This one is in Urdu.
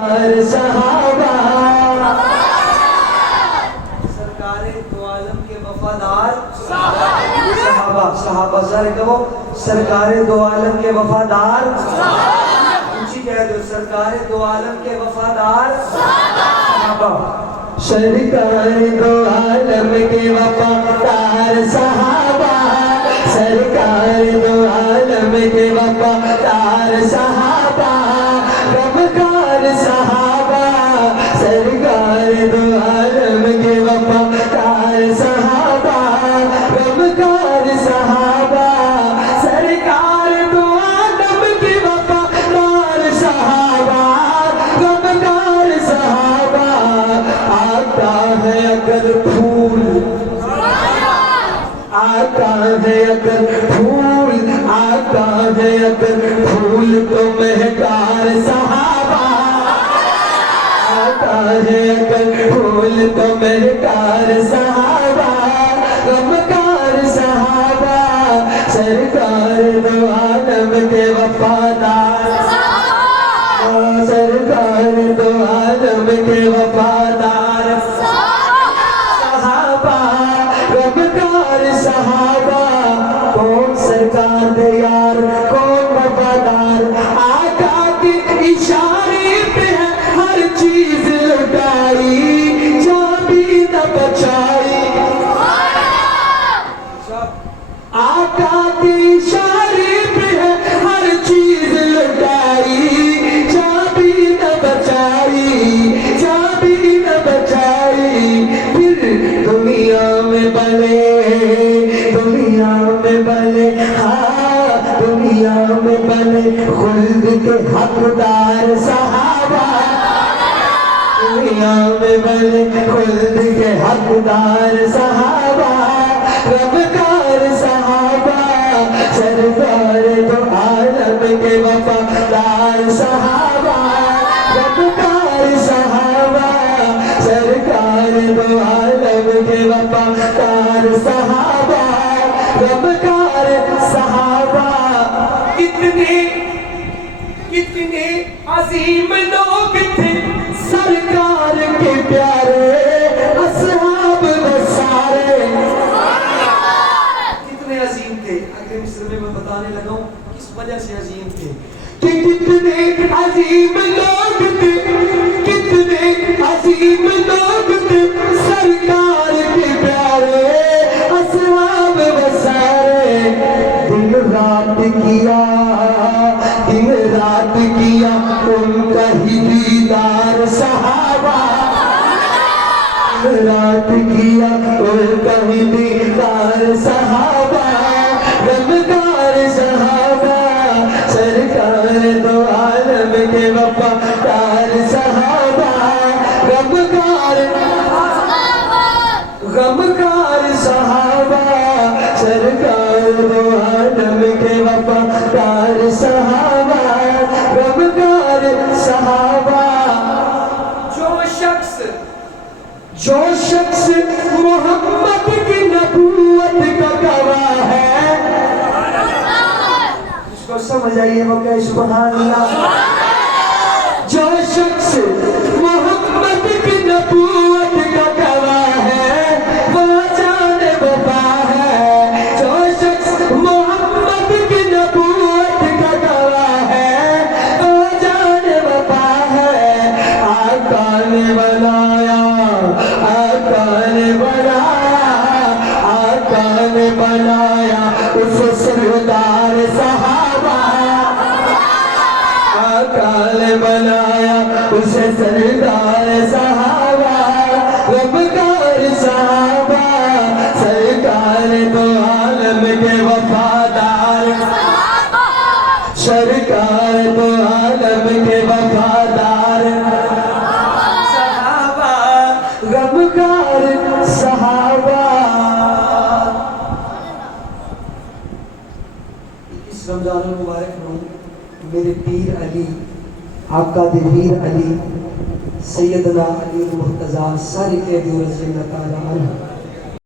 صحابہ سرکار دو عالم کے وفادار صحابہ صحابہ سارے کہو سرکار دو عالم کے وفادار اونچی کہہ دو سرکار دو عالم کے وفادار صحابہ سرکار دو عالم کے وفادار صحابہ سرکار دو عالم کے وفادار صحابہ غمگار صحابہ سرکار دو عالم کے وفادار صحابہ غمگار صحابہ سرکار دو عالم کے وفادار صحابہ غمگار صحابہ آتا ہے اگر پھول آتا ہے اگر پھول آتا ہے اگر پھول تو مہکار صحابہ آتا ہے اگر پھول تو مہکار صحابہ غمگار صحابہ سرکار دو عالم کے وفادار سرکار دو عالم کے وفادار صحابہ غمگار صحابہ کون سرکار دے یار کون وفادار آقا کے اشارے پہ ہے ہر چیز لٹائی جان بھی نہ بچائی آقا کے اشارے پہ ہے ہر چیز لٹائی جان بھی نہ بچائی جان بھی نہ بچائی پھر دنیا میں بلے دنیا میں بلے ہاں دنیا میں بلے خلد کے حقدار صحابہ دنیا میں بلے خلد کے حقدار صحابہ غمگار صحابہ سرکار دو عالم کے وفادار صحابہ غمگار صحابہ سرکار دو عالم کے وفادار صحابہ غمگار صحابہ کتنے عظیم لوگ تھے سرکار کے پیارے اصحاب وہ سارے کتنے عظیم تھے اگلے مصر میں بتانے لگا ہوں کس وجہ سے عظیم تھے کہ کتنے عظیم لوگ تھے کتنے عظیم لوگ تھے سرکار کے پیارے اصحاب وہ سارے دن رات کیا ان کا ہی دیدار صحابہ دن رات کیا ان کا ہی دیدار صحابہ غمگار صحابہ سرکار دو عالم کے وفادار صحابہ غمگار صحابہ سرکار دو عالم کے وفادار صحابہ غمگار صحابہ جو شخص محمد کی نبوت کا گواہ ہے اس کو سمجھ آئیے وہ کہ سبحان اللہ جو شخص محمد کی نبوت کا گواہ ہے وہ جان وفا ہے جو شخص محمد کی نبوت کا گواہ ہے وہ جان وفا ہے آقا نے بنایا اسے سردار صحابہ آقا نے بنایا اسے سردار صحابہ غمگار صحابہ سرکار دو عالم کے وفادار سرکار دو عالم کے وفادار صحابہ غمگار صحابہ رمضان المبارک میں میرے پیر علی آقا دلیر علی سیدنا علی المرتضیٰ ساری کے دور سے اللہ تعالیٰ عنہ